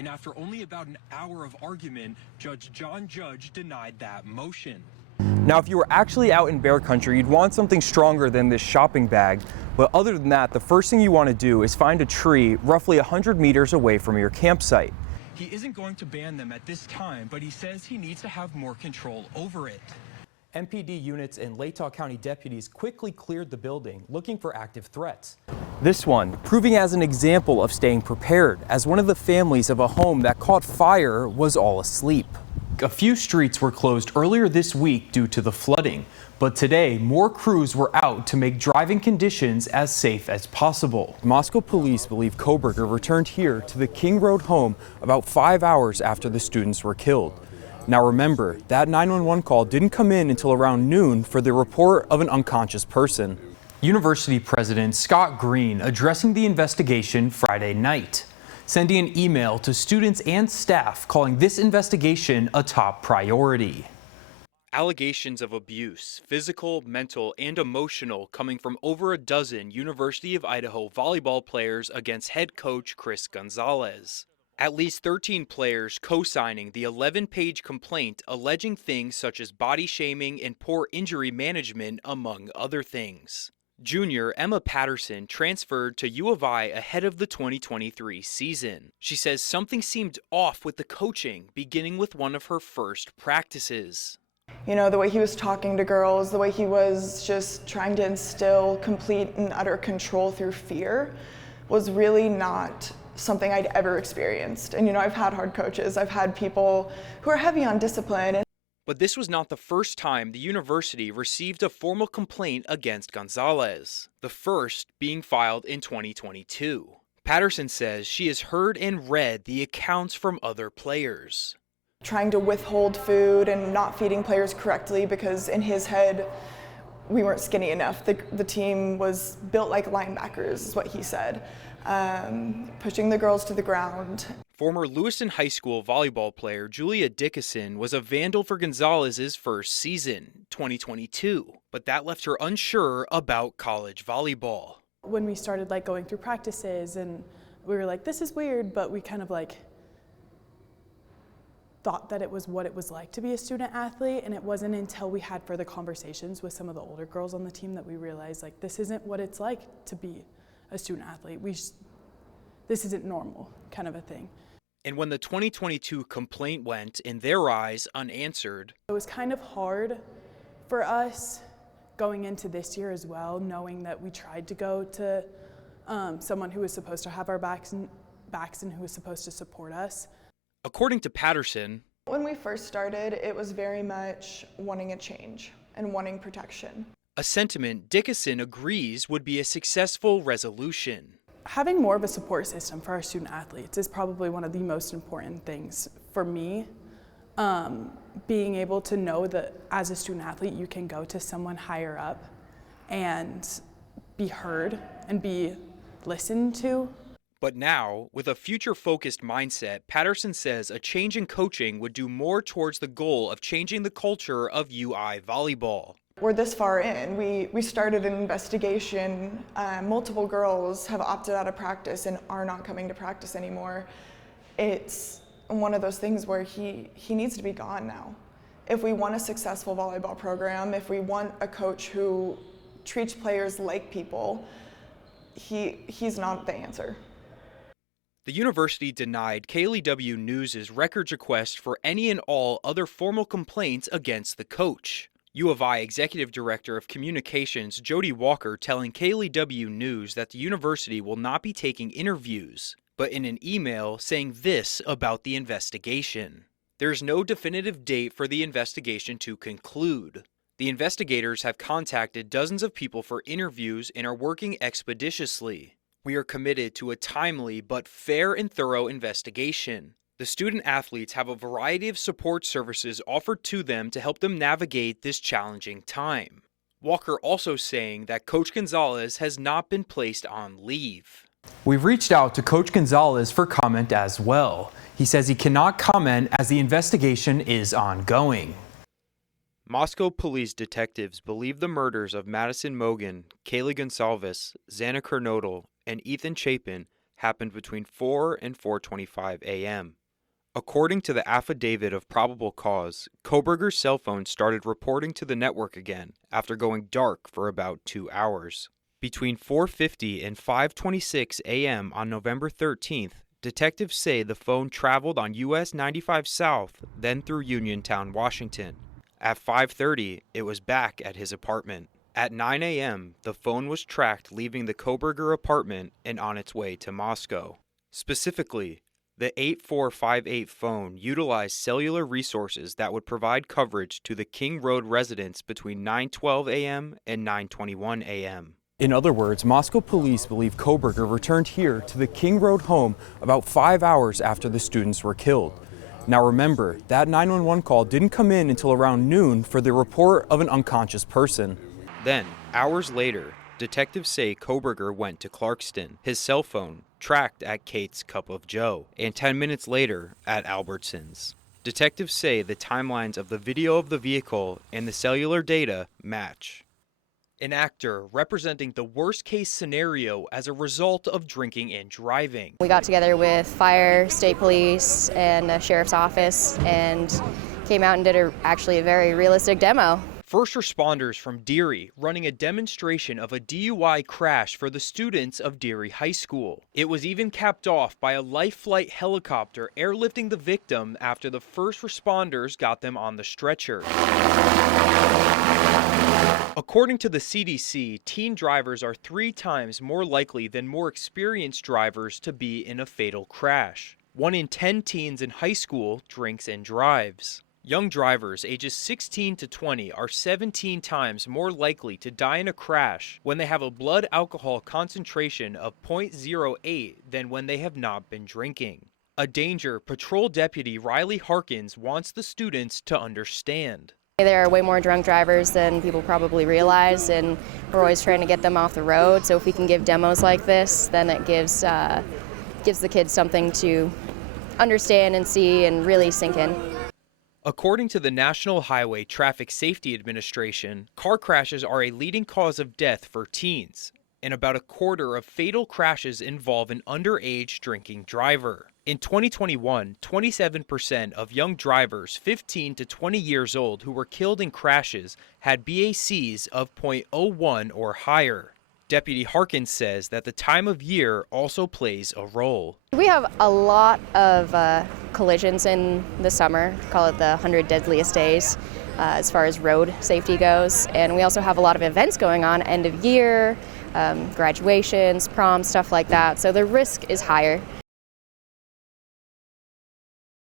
And after only about an hour of argument, Judge John Judge denied that motion. Now, if you were actually out in bear country, you'd want something stronger than this shopping bag. But other than that, the first thing you want to do is find a tree roughly 100 meters away from your campsite. He isn't going to ban them at this time, but he says he needs to have more control over it. MPD units and Latah County deputies quickly cleared the building, looking for active threats. This one proving as an example of staying prepared, as one of the families of a home that caught fire was all asleep. A few streets were closed earlier this week due to the flooding, but today more crews were out to make driving conditions as safe as possible. Moscow police believe Koberger returned here to the King Road home about 5 hours after the students were killed. Now remember, that 911 call didn't come in until around noon for the report of an unconscious person. University President Scott Green addressing the investigation Friday night, sending an email to students and staff calling this investigation a top priority. Allegations of abuse, physical, mental, and emotional, coming from over a dozen University of Idaho volleyball players against head coach Chris Gonzalez. At least 13 players co-signing the 11-page complaint alleging things such as body shaming and poor injury management, among other things. Junior Emma Patterson transferred to U of I ahead of the 2023 season. She says something seemed off with the coaching, beginning with one of her first practices. You know, the way he was talking to girls, the way he was just trying to instill complete and utter control through fear was really not something I'd ever experienced. And you know, I've had hard coaches, I've had people who are heavy on discipline. But this was not the first time the university received a formal complaint against Gonzalez, the first being filed in 2022. Patterson says she has heard and read the accounts from other players. Trying to withhold food and not feeding players correctly because in his head, we weren't skinny enough. The team was built like linebackers, is what he said. Pushing the girls to the ground. Former Lewiston High School volleyball player Julia Dickinson was a vandal for Gonzalez's first season, 2022, but that left her unsure about college volleyball. When we started going through practices and we were like, this is weird, but we kind of thought that it was what it was like to be a student athlete, and it wasn't until we had further conversations with some of the older girls on the team that we realized this isn't what it's like to be a student athlete. This isn't normal, kind of a thing. And when the 2022 complaint went, in their eyes, unanswered, it was kind of hard for us going into this year as well, knowing that we tried to go to someone who was supposed to have our backs and who was supposed to support us. According to Patterson, when we first started, it was very much wanting a change and wanting protection. A sentiment Dickinson agrees would be a successful resolution. Having more of a support system for our student athletes is probably one of the most important things for me. Being able to know that as a student athlete, you can go to someone higher up and be heard and be listened to. But now, with a future-focused mindset, Patterson says a change in coaching would do more towards the goal of changing the culture of UI volleyball. We're this far in. We started an investigation. Multiple girls have opted out of practice and are not coming to practice anymore. It's one of those things where he needs to be gone now. If we want a successful volleyball program, if we want a coach who treats players like people, he's not the answer. The university denied KLEW News' records request for any and all other formal complaints against the coach. U of I Executive Director of Communications Jody Walker telling KLEW News that the university will not be taking interviews, but in an email saying this about the investigation. There's no definitive date for the investigation to conclude. The investigators have contacted dozens of people for interviews and are working expeditiously. We are committed to a timely but fair and thorough investigation. The student athletes have a variety of support services offered to them to help them navigate this challenging time. Walker also saying that Coach Gonzalez has not been placed on leave. We've reached out to Coach Gonzalez for comment as well. He says he cannot comment as the investigation is ongoing. Moscow police detectives believe the murders of Madison Mogan, Kaylee Gonsalves, Xana Kernodle, and Ethan Chapin happened between 4 and 4:25 a.m. According to the affidavit of probable cause, Koberger's cell phone started reporting to the network again after going dark for about 2 hours. Between 4:50 and 5:26 a.m. on November 13th, detectives say the phone traveled on US 95 South, then through Uniontown, Washington. At 5:30, it was back at his apartment. At 9 a.m., the phone was tracked leaving the Koberger apartment and on its way to Moscow. Specifically, the 8458 phone utilized cellular resources that would provide coverage to the King Road residents between 9:12 a.m. and 9:21 a.m. In other words, Moscow police believe Koberger returned here to the King Road home about 5 hours after the students were killed. Now remember, that 911 call didn't come in until around noon for the report of an unconscious person. Then, hours later, detectives say Koberger went to Clarkston, his cell phone tracked at Kate's Cup of Joe, and 10 minutes later at Albertsons. Detectives say the timelines of the video of the vehicle and the cellular data match. An actor representing the worst case scenario as a result of drinking and driving. We got together with fire, state police, and a sheriff's office and came out and did actually a very realistic demo. First responders from Deary running a demonstration of a DUI crash for the students of Deary High School. It was even capped off by a life flight helicopter airlifting the victim after the first responders got them on the stretcher. According to the CDC, teen drivers are 3 times more likely than more experienced drivers to be in a fatal crash. 1 in 10 teens in high school drinks and drives. Young drivers ages 16 to 20 are 17 times more likely to die in a crash when they have a blood alcohol concentration of 0.08 than when they have not been drinking. A danger Patrol Deputy Riley Harkins wants the students to understand. There are way more drunk drivers than people probably realize, and we're always trying to get them off the road. So if we can give demos like this, then it gives the kids something to understand and see and really sink in. According to the National Highway Traffic Safety Administration, car crashes are a leading cause of death for teens, and about a quarter of fatal crashes involve an underage drinking driver. In 2021, 27% of young drivers 15 to 20 years old who were killed in crashes had BACs of 0.01 or higher. Deputy Harkins says that the time of year also plays a role. We have a lot of collisions in the summer, call it the 100 deadliest days as far as road safety goes. And we also have a lot of events going on, end of year, graduations, prom, stuff like that. So the risk is higher.